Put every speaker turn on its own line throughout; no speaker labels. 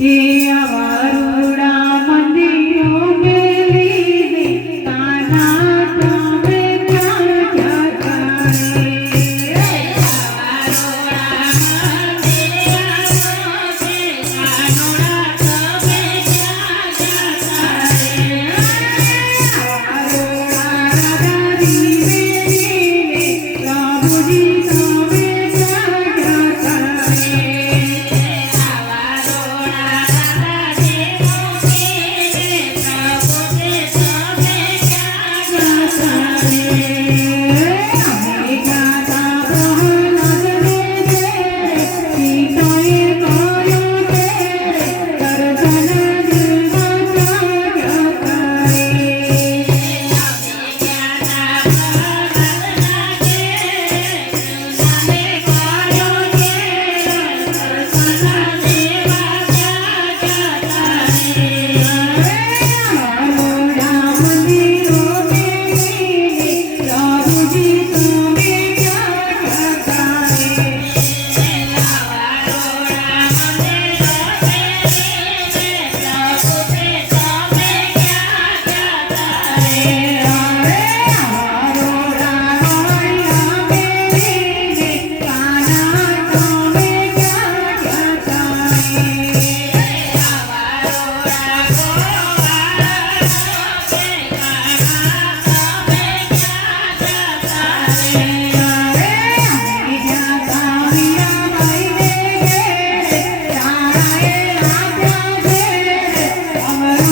Y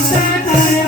Thank you.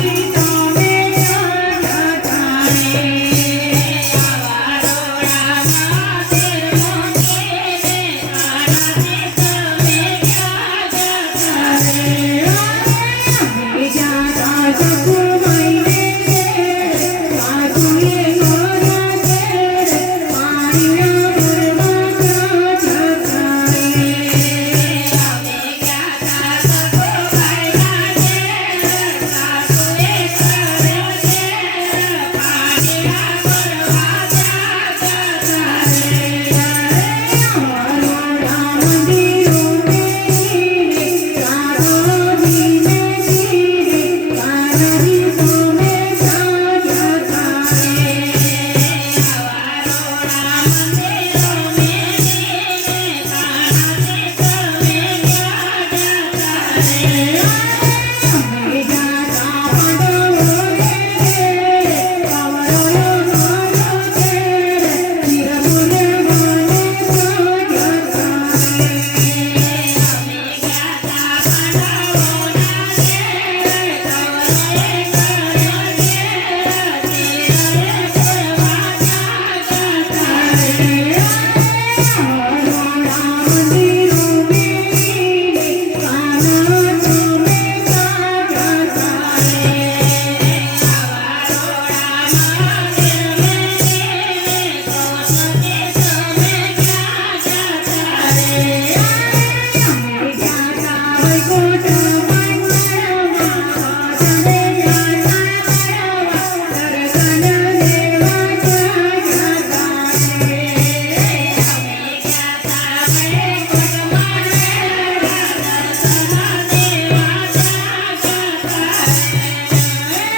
see
Bye.